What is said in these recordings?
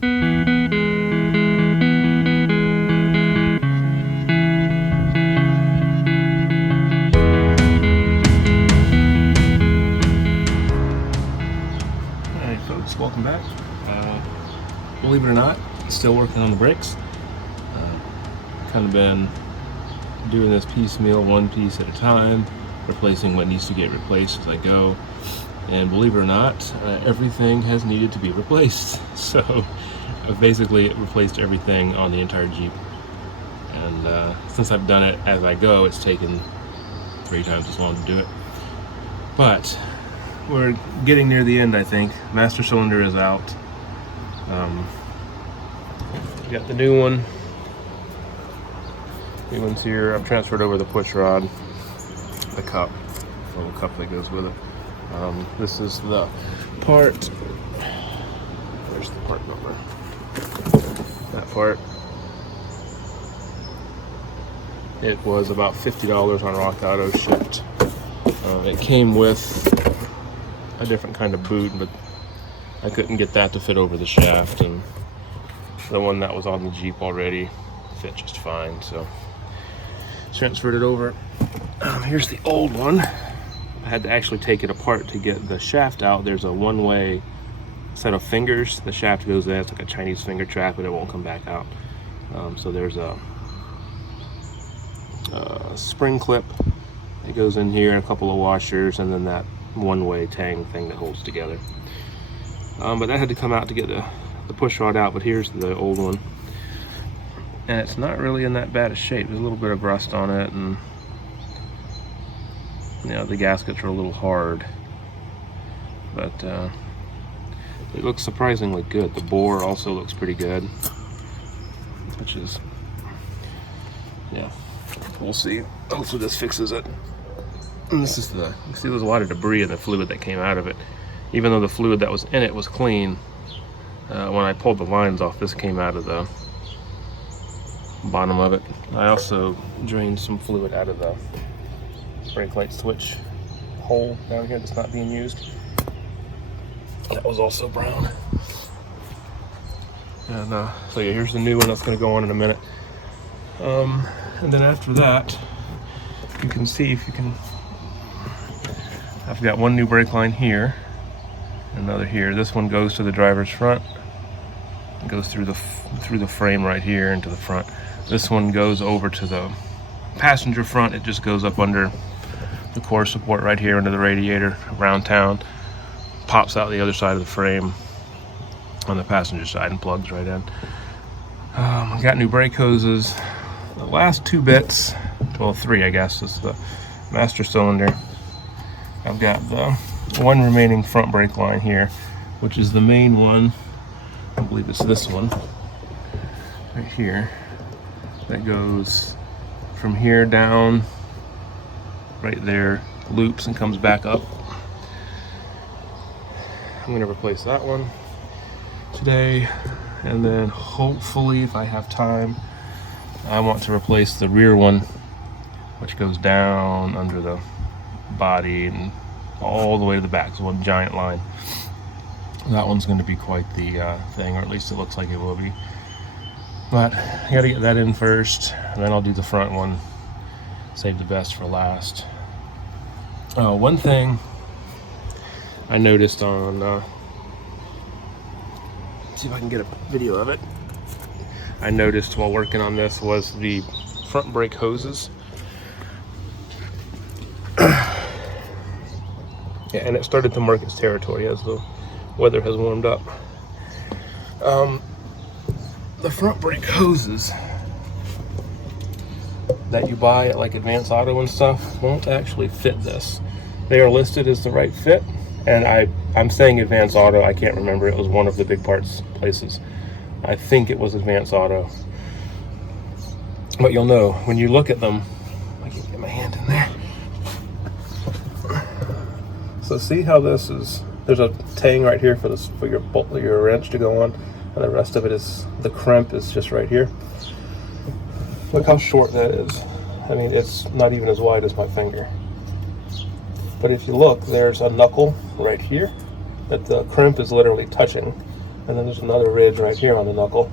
Alright folks, welcome back. Believe it or not, still working on the brakes. Kind of been doing this piecemeal, one piece at a time, replacing what needs to get replaced as I go. And believe it or not, everything has needed to be replaced. So I've basically replaced everything on the entire Jeep. And since I've done it as I go, it's taken 3 times as long to do it. But we're getting near the end, I think. Master cylinder is out. Got the new one. New one's here. I've transferred over the push rod, the cup, the little cup that goes with it. This is the part. There's the part number. That part. It was about $50 on Rock Auto shipped. It came with a different kind of boot, but I couldn't get that to fit over the shaft, and the one that was on the Jeep already fit just fine, so transferred it over. Here's the old one. I had to actually take it apart to get the shaft out. There's a one-way set of fingers. The shaft goes there. It's like a Chinese finger trap, but it won't come back out. So there's a spring clip that goes in here, a couple of washers, and then that one-way tang thing that holds together. But that had to come out to get the push rod out, but here's the old one. And it's not really in that bad a shape. There's a little bit of rust on it, and you know, the gaskets are a little hard. But it looks surprisingly good. The bore also looks pretty good, which is, yeah, we'll see. Hopefully this fixes it. And this is the, you can see there's a lot of debris in the fluid that came out of it. Even though the fluid that was in it was clean, when I pulled the lines off, this came out of the bottom of it. I also drained some fluid out of the brake light switch hole down here that's not being used. That was also brown. And so yeah, here's the new one that's going to go on in a minute. And then after that, you can see, if you can, I've got one new brake line here, another here. This one goes to the driver's front. It goes through the frame right here into the front. This one goes over to the passenger front. It just goes up under the core support right here under the radiator around town, pops out the other side of the frame on the passenger side and plugs right in. I got new brake hoses. The last 2 bits, well 3 I guess, is the master cylinder. I've got the one remaining front brake line here, which is the main one. I believe it's this one right here that goes from here down right there, loops and comes back up. I'm going to replace that one today, and then hopefully, if I have time, I want to replace the rear one, which goes down under the body and all the way to the back. It's one giant line. That one's going to be quite the thing, or at least it looks like it will be. But I got to get that in first, and then I'll do the front one. Save the best for last. One thing I noticed on, see if I can get a video of it. I noticed while working on this was the front brake hoses. Yeah, and it started to mark its territory as the weather has warmed up. The front brake hoses that you buy at like Advance Auto and stuff won't actually fit this. They are listed as the right fit, and I'm saying Advance Auto, I can't remember, it was one of the big parts places. I think it was Advance Auto. But you'll know when you look at them. I can get my hand in there. So see how this is, there's a tang right here for this, for your wrench to go on, and the rest of it is, the crimp is just right here. Look how short that is. I mean, it's not even as wide as my finger. But if you look, there's a knuckle right here that the crimp is literally touching and then there's another ridge right here on the knuckle.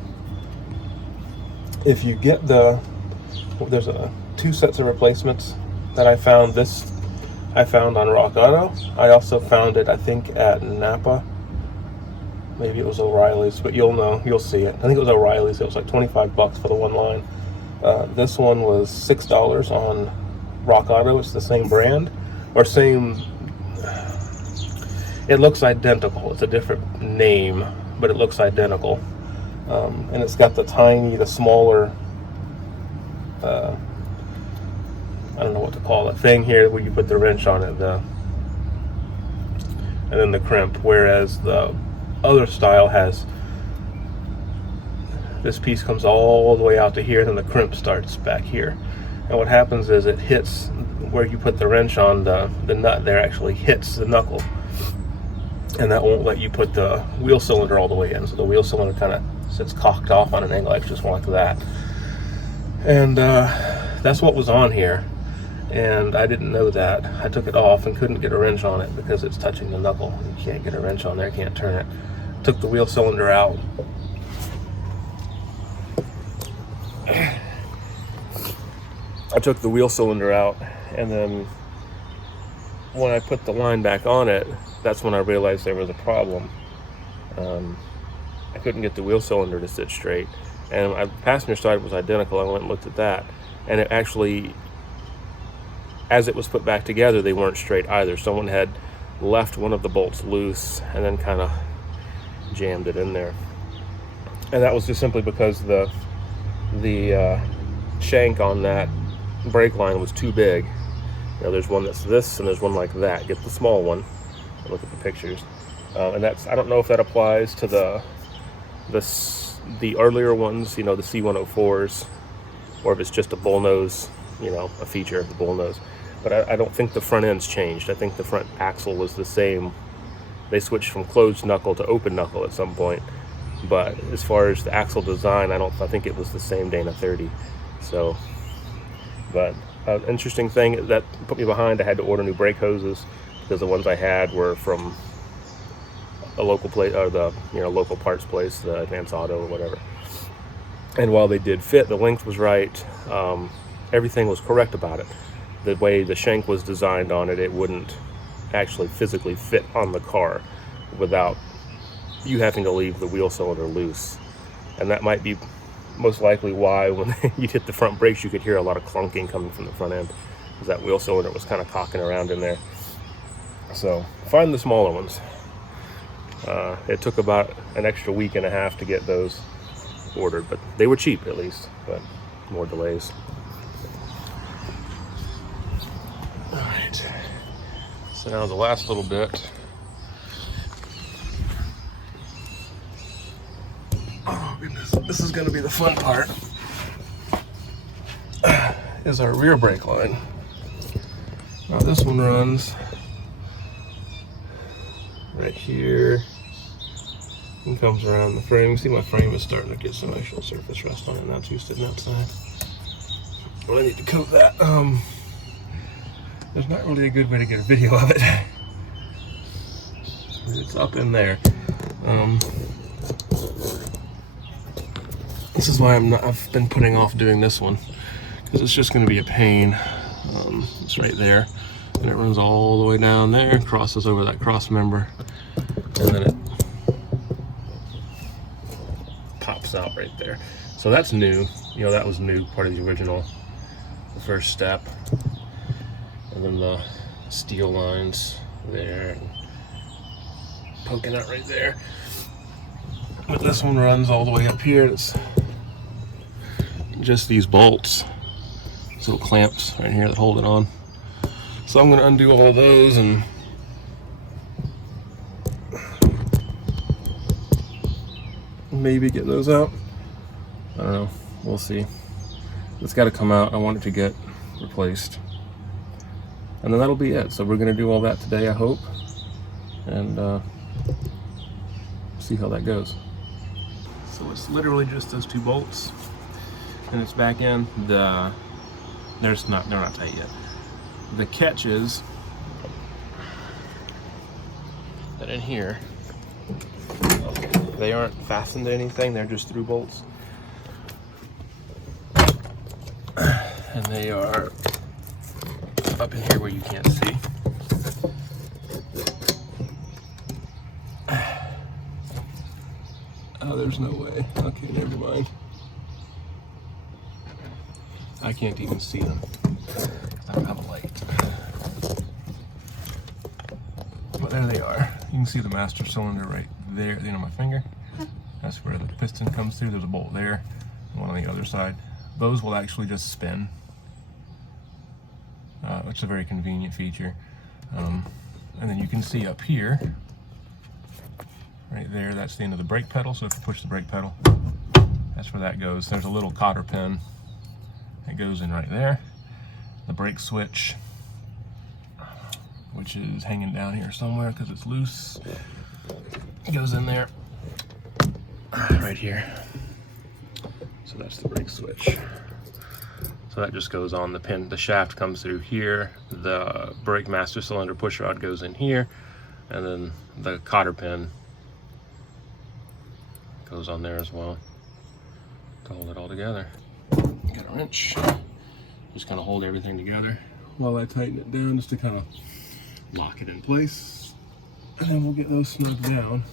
If you get there's two sets of replacements that I found. This I found on Rock Auto. I also found it, I think, at Napa. Maybe it was O'Reilly's, but you'll see it. I think it was O'Reilly's. It was like $25 for the one line. This one was $6 on Rock Auto. It's the same brand, or same. It looks identical. It's a different name, but it looks identical. And it's got the smaller, I don't know what to call it, thing here where you put the wrench on it, and then the crimp, whereas the other style has, this piece comes all the way out to here, and then the crimp starts back here. And what happens is it hits where you put the wrench on, the nut there actually hits the knuckle, and that won't let you put the wheel cylinder all the way in. So the wheel cylinder kind of sits cocked off on an angle, like just like that. And that's what was on here, and I didn't know that. I took it off and couldn't get a wrench on it because it's touching the knuckle. You can't get a wrench on there, can't turn it. Took the wheel cylinder out. I took the wheel cylinder out, and then when I put the line back on it, that's when I realized there was a problem. I couldn't get the wheel cylinder to sit straight, and the passenger side was identical. I went and looked at that, and it actually, as it was put back together, they weren't straight either. Someone had left one of the bolts loose and then kind of jammed it in there, and that was just simply because the shank on that brake line was too big. There's one that's this, and there's one like that. Get the small one. Look at the pictures, and that's, I don't know if that applies to the earlier ones, the C104s, or if it's just a bullnose, a feature of the bullnose. But I don't think the front end's changed. I think the front axle was the same. They switched from closed knuckle to open knuckle at some point. But as far as the axle design, I think it was the same Dana 30. So, but interesting thing that put me behind, I had to order new brake hoses because the ones I had were from a local place, or the local parts place, the Advance Auto or whatever. And while they did fit, the length was right, everything was correct about it. The way the shank was designed on it, it wouldn't actually physically fit on the car without you having to leave the wheel cylinder loose. And that might be most likely why when you hit the front brakes, you could hear a lot of clunking coming from the front end, because that wheel cylinder was kind of cocking around in there. So find the smaller ones. It took about an extra week and a half to get those ordered, but they were cheap at least, but more delays. All right, so now the last little bit. Oh goodness, this is going to be the fun part, is our rear brake line. Now this one runs right here and comes around the frame. You see my frame is starting to get some actual surface rust on it now too, sitting outside. Well, I need to coat that. There's not really a good way to get a video of it. It's up in there. This is why I've been putting off doing this one, because it's just going to be a pain. It's right there, and it runs all the way down there, crosses over that cross member, and then it pops out right there. So that's new. That was new, part of the original, the first step. And then the steel lines there, and poking out right there. But this one runs all the way up here. It's just these bolts, these little clamps right here that hold it on. So I'm going to undo all of those and maybe get those out. I don't know. We'll see. It's got to come out. I want it to get replaced. And then that'll be it. So we're going to do all that today, I hope. And see how that goes. So it's literally just those two bolts. And it's back in. They're not tight yet. The catch is that in here, okay, They aren't fastened to anything, they're just through bolts. And they are up in here where you can't see. Oh, there's no way. Okay, never mind. I can't even see them. I don't have a light. But there they are. You can see the master cylinder right there at the end of my finger. That's where the piston comes through. There's a bolt there, and one on the other side. Those will actually just spin, which is a very convenient feature. And then you can see up here, right there, that's the end of the brake pedal. So if you push the brake pedal, that's where that goes. There's a little cotter pin that goes in right there. The brake switch, which is hanging down here somewhere because it's loose, it goes in there right here. So that's the brake switch. So that just goes on the pin. The shaft comes through here. The brake master cylinder push rod goes in here, and then the cotter pin goes on there as well to hold it all together. Got a wrench, just kind of hold everything together while I tighten it down, just to kind of lock it in place, and then we'll get those snugged down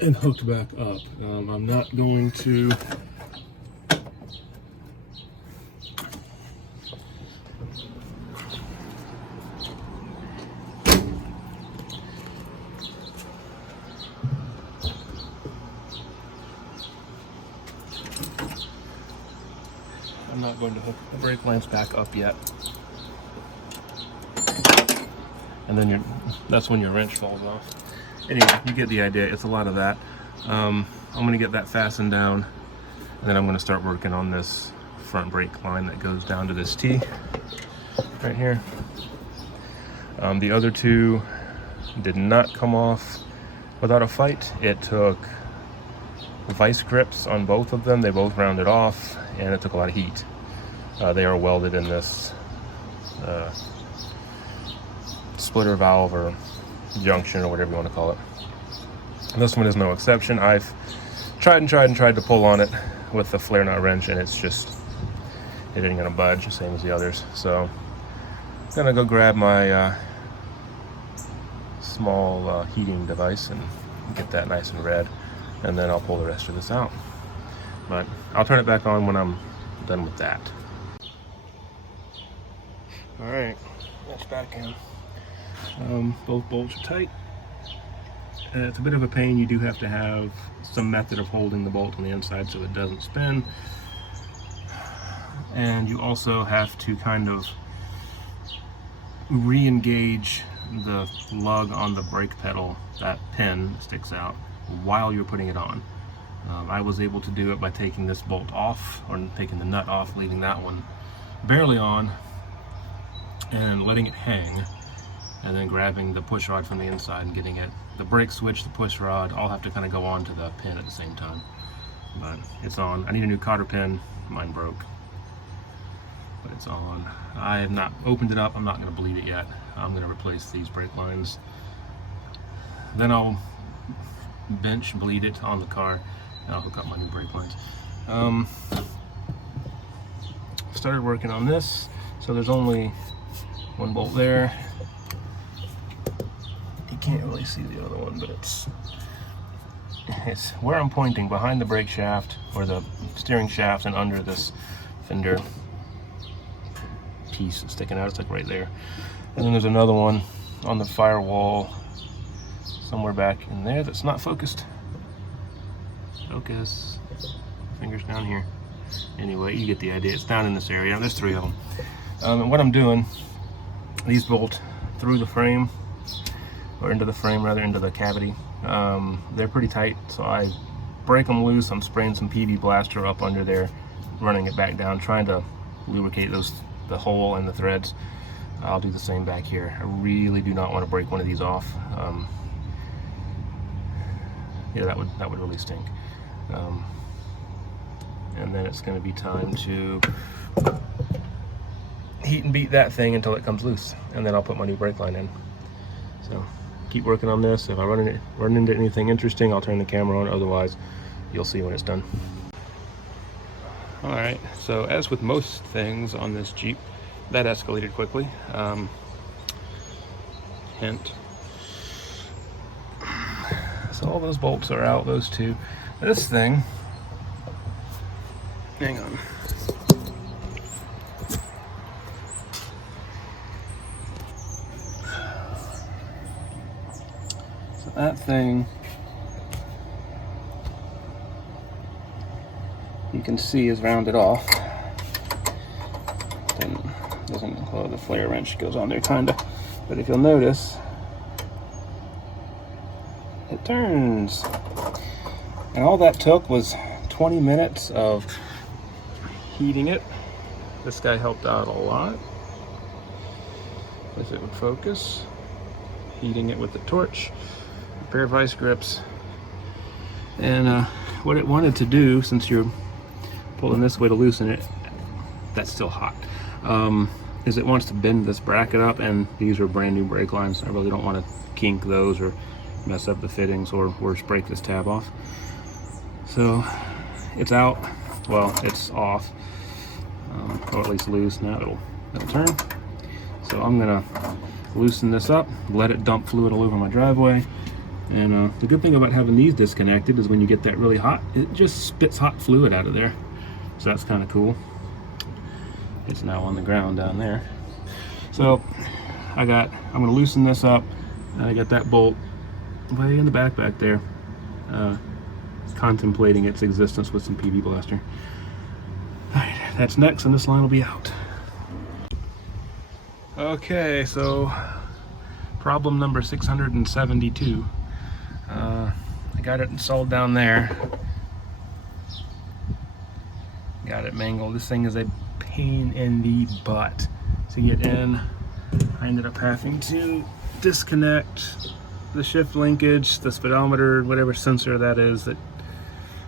and hooked back up. I'm not going to hook the brake lines back up yet. And then that's when your wrench falls off. Anyway, you get the idea. It's a lot of that. I'm going to get that fastened down, and then I'm going to start working on this front brake line that goes down to this T right here. The other two did not come off without a fight. It took vice grips on both of them. They both rounded off, and it took a lot of heat. They are welded in this splitter valve or junction or whatever you want to call it. And this one is no exception. I've tried to pull on it with the flare nut wrench, and it ain't gonna budge, the same as the others. So I'm gonna go grab my small heating device and get that nice and red, and then I'll pull the rest of this out. But I'll turn it back on when I'm done with that. All right, that's back in. Both bolts are tight. It's a bit of a pain. You do have to have some method of holding the bolt on the inside so it doesn't spin. And you also have to kind of re-engage the lug on the brake pedal, that pin sticks out, while you're putting it on. I was able to do it by taking this bolt off, or taking the nut off, leaving that one barely on, and letting it hang, and then grabbing the push rod from the inside and getting it. The brake switch, the push rod, all have to kind of go on to the pin at the same time. But it's on. I need a new cotter pin. Mine broke. But it's on. I have not opened it up. I'm not going to bleed it yet. I'm going to replace these brake lines. Then I'll bench bleed it on the car, and I'll hook up my new brake lines. Started working on this. So there's only one bolt there. You can't really see the other one, but it's where I'm pointing, behind the brake shaft, or the steering shaft, and under this fender piece sticking out. It's like right there. And then there's another one on the firewall somewhere back in there that's not focused. Focus. Fingers down here. Anyway, you get the idea. It's down in this area. There's three of them. And what I'm doing, these bolt through the frame, or into the frame rather, into the cavity. They're pretty tight, so I break them loose. I'm spraying some PV blaster up under there, running it back down, trying to lubricate the hole and the threads. I'll do the same back here. I really do not want to break one of these off. Yeah, that would really stink. And then it's going to be time to heat and beat that thing until it comes loose, and then I'll put my new brake line in. So keep working on this. If I run into anything interesting, I'll turn the camera on. Otherwise, you'll see when it's done. All right, so as with most things on this Jeep, that escalated quickly. Hint. So all those bolts are out, those two. This thing, hang on. So that thing, you can see is rounded off. Then doesn't, well, the flare wrench goes on there kinda. But if you'll notice, it turns. And all that took was 20 minutes of heating it. This guy helped out a lot. If it would focus. Heating it with the torch, a pair of vice grips. And what it wanted to do, since you're pulling this way to loosen it, that's still hot, is it wants to bend this bracket up, and these are brand new brake lines. I really don't want to kink those or mess up the fittings or worse, break this tab off. So it's out, well, it's off, or at least loose. Now it'll turn. So I'm gonna loosen this up, let it dump fluid all over my driveway. And the good thing about having these disconnected is when you get that really hot, it just spits hot fluid out of there. So that's kind of cool. It's now on the ground down there. So I'm gonna loosen this up. I got that bolt way in the back there, contemplating its existence with some PB Blaster. All right, that's next, and this line will be out. Okay, so problem number 672. I got it installed down there. Got it mangled. This thing is a pain in the butt to get in. I ended up having to disconnect the shift linkage, the speedometer, whatever sensor that is, that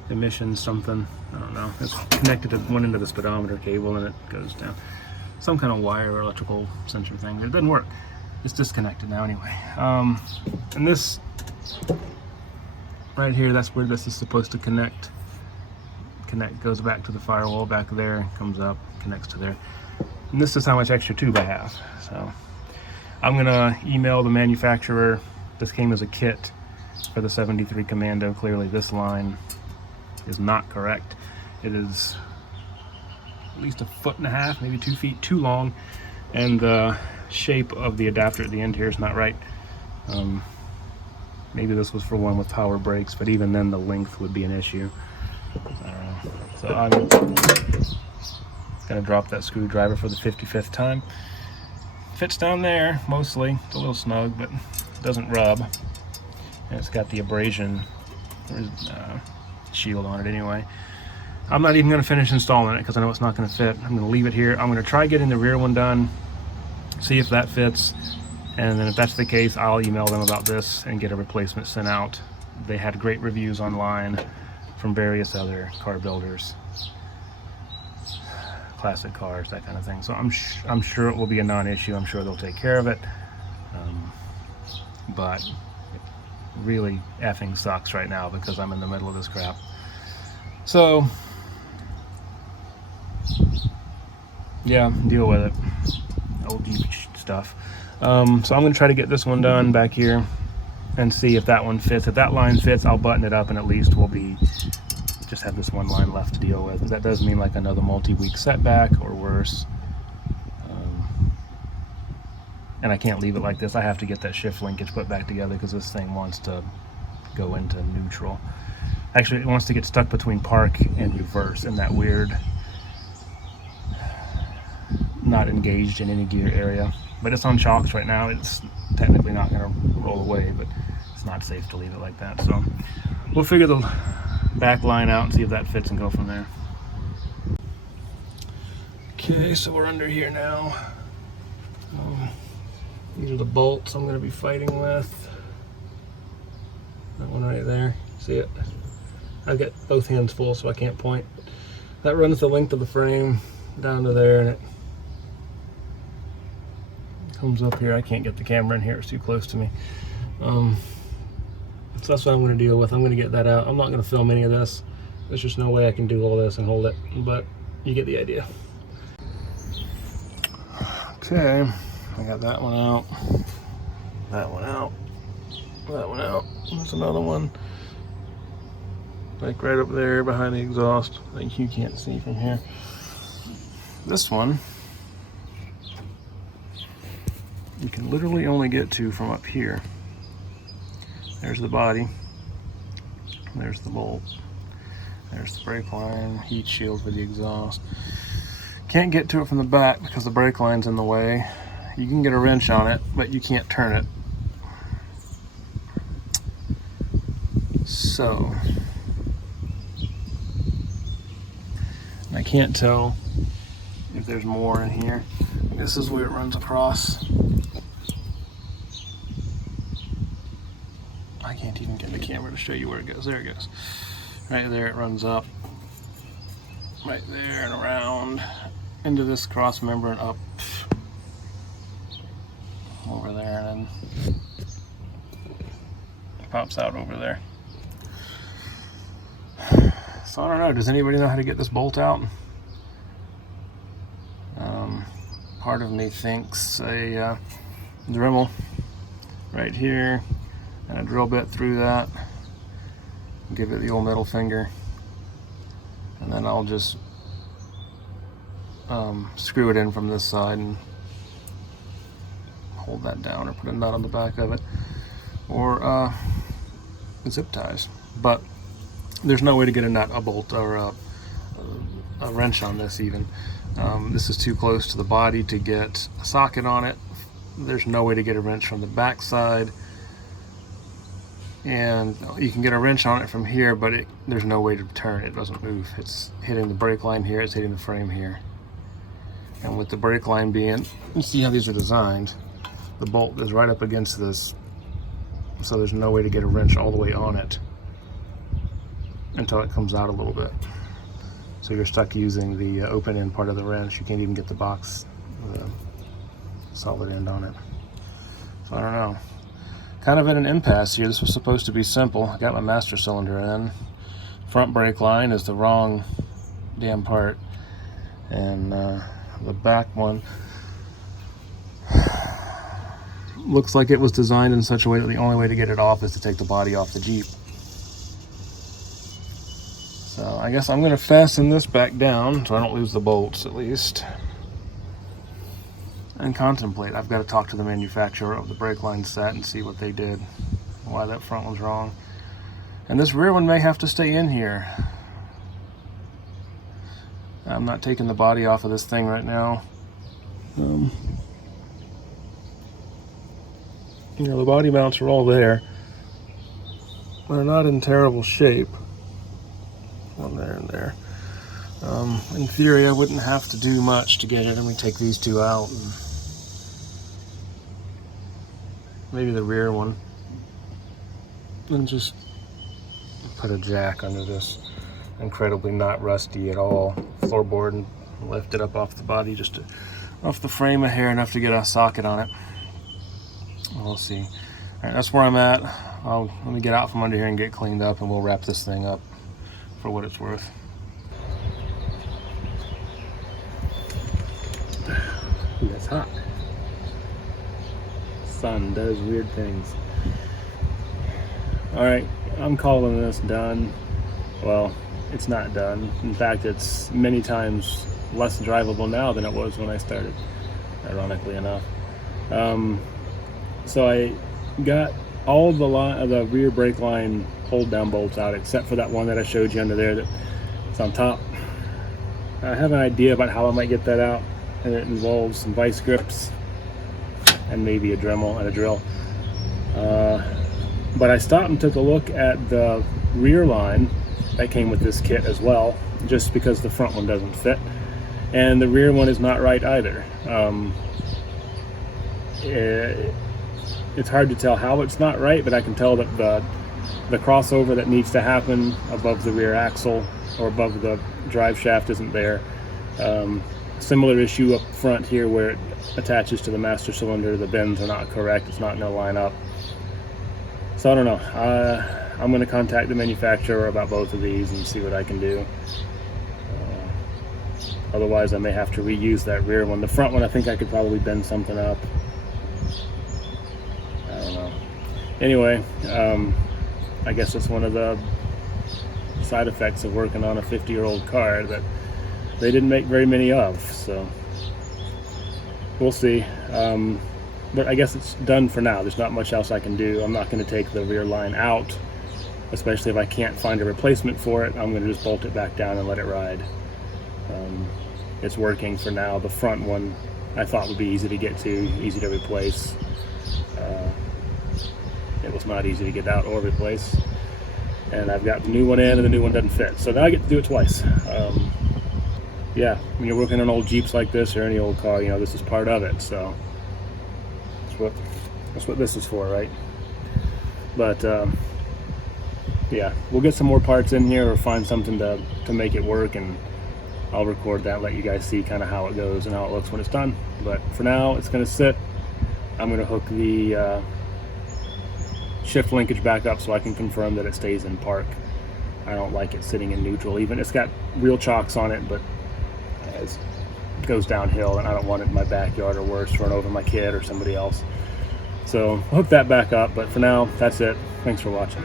emissions something, I don't know. It's connected to one end of the speedometer cable and it goes down. Some kind of wire or electrical sensor thing. It doesn't work. It's disconnected now anyway. And this right here, that's where this is supposed to connect. Goes back to the firewall back there, comes up, connects to there. And this is how much extra tube I have. So I'm gonna email the manufacturer. This came as a kit for the 73 Commando. Clearly this line is not correct. It is at least 1.5 feet, maybe 2 feet too long, and the shape of the adapter at the end here is not right. Maybe this was for one with power brakes, but even then the length would be an issue. So I'm gonna drop that screwdriver for the 55th time. Fits down there mostly. It's a little snug, but it doesn't rub. And it's got the abrasion shield on it anyway. I'm not even gonna finish installing it because I know it's not gonna fit. I'm gonna leave it here. I'm gonna try getting the rear one done, see if that fits. And then if that's the case, I'll email them about this and get a replacement sent out. They had great reviews online from various other car builders, classic cars, that kind of thing. So I'm sure it will be a non-issue. I'm sure they'll take care of it. But it really effing sucks right now because I'm in the middle of this crap. So yeah, deal with it. Old Jeep stuff. So I'm gonna try to get this one done back here and see if that one fits. If that line fits, I'll button it up and at least we'll just have this one line left to deal with. But that does mean like another multi-week setback or worse. And I can't leave it like this. I have to get that shift linkage put back together because this thing wants to go into neutral. Actually, it wants to get stuck between park and reverse in that weird, not engaged in any gear area. But it's on chocks right now. It's technically not going to roll away, but it's not safe to leave it like that. So we'll figure the back line out and see if that fits and go from there. Okay, so we're under here now. These are the bolts I'm going to be fighting with. That one right there. See it? I've got both hands full, so I can't point. That runs the length of the frame down to there, and it comes up here. I can't get the camera in here, it's too close to me. So that's what I'm going to deal with. I'm going to get that out. I'm not going to film any of this. There's just no way I can do all this and hold it, but you get the idea. Okay, I got that one out, that one out, that one out. There's another one, like right up there behind the exhaust, like you can't see from here. This one, you can literally only get to from up here. There's the body, there's the bolt, there's the brake line, heat shield for the exhaust. Can't get to it from the back because the brake line's in the way. You can get a wrench on it, but you can't turn it. So, I can't tell if there's more in here. This is where it runs across. I can't even get the camera to show you where it goes. There it goes. Right there it runs up. Right there and around into this cross member and up over there, and then it pops out over there. So I don't know, does anybody know how to get this bolt out? Part of me thinks a Dremel right here and a drill bit through that, give it the old middle finger, and then I'll just screw it in from this side and hold that down, or put a nut on the back of it, or zip ties. But there's no way to get a nut, a bolt, or a wrench on this even. This is too close to the body to get a socket on it. There's no way to get a wrench from the back side, and you can get a wrench on it from here, but there's no way to turn it. It doesn't move. It's hitting the brake line here, it's hitting the frame here. And with the brake line being, you see how these are designed, the bolt is right up against this, so there's no way to get a wrench all the way on it until it comes out a little bit. So you're stuck using the open end part of the wrench. You can't even get the box, solid end on it. So I don't know. Kind of at an impasse here. This was supposed to be simple. I got my master cylinder in. Front brake line is the wrong damn part. And the back one looks like it was designed in such a way that the only way to get it off is to take the body off the Jeep. So I guess I'm going to fasten this back down so I don't lose the bolts at least, and contemplate. I've got to talk to the manufacturer of the brake line set and see what they did, why that front one's wrong. And this rear one may have to stay in here. I'm not taking the body off of this thing right now. You know, the body mounts are all there. They're not in terrible shape. One there and there. In theory, I wouldn't have to do much to get it. Let me take these two out, and maybe the rear one, and just put a jack under this incredibly not rusty at all floorboard and lift it up off the body, just off the frame a hair enough to get a socket on it. We'll see. All right, that's where I'm at. Let me get out from under here and get cleaned up, and we'll wrap this thing up for what it's worth. Ooh, that's hot. Sun does weird things. All right, I'm calling this done. Well, it's not done. In fact, it's many times less drivable now than it was when I started, ironically enough. So I got all the rear brake line hold down bolts out, except for that one that I showed you under there that's on top. I have an idea about how I might get that out, and it involves some vice grips and maybe a Dremel and a drill. But I stopped and took a look at the rear line that came with this kit as well, just because the front one doesn't fit, and the rear one is not right either. It's hard to tell how it's not right, but I can tell that the crossover that needs to happen above the rear axle or above the drive shaft isn't there. Similar issue up front here where it attaches to the master cylinder. The bends are not correct. It's not going to line up. So I don't know. I'm going to contact the manufacturer about both of these and see what I can do. Otherwise, I may have to reuse that rear one. The front one, I think I could probably bend something up. I don't know. Anyway, I guess it's one of the side effects of working on a 50-year-old car that they didn't make very many of. So we'll see. But I guess it's done for now. There's not much else I can do. I'm not going to take the rear line out, especially if I can't find a replacement for it. I'm going to just bolt it back down and let it ride. It's working for now. The front one I thought would be easy to get to, easy to replace. It was not easy to get out or replace. And I've got the new one in and the new one doesn't fit. So now I get to do it twice. Yeah, when you're working on old Jeeps like this or any old car, this is part of it. So that's what this is for, right? But yeah, we'll get some more parts in here or find something to make it work, and I'll record that, let you guys see kind of how it goes and how it looks when it's done. But for now, it's going to sit. I'm going to hook the shift linkage back up so I can confirm that it stays in park. I don't like it sitting in neutral. Even it's got real chocks on it, but it goes downhill, and I don't want it in my backyard or worse, run over my kid or somebody else. So I'll hook that back up, but for now, that's it. Thanks for watching.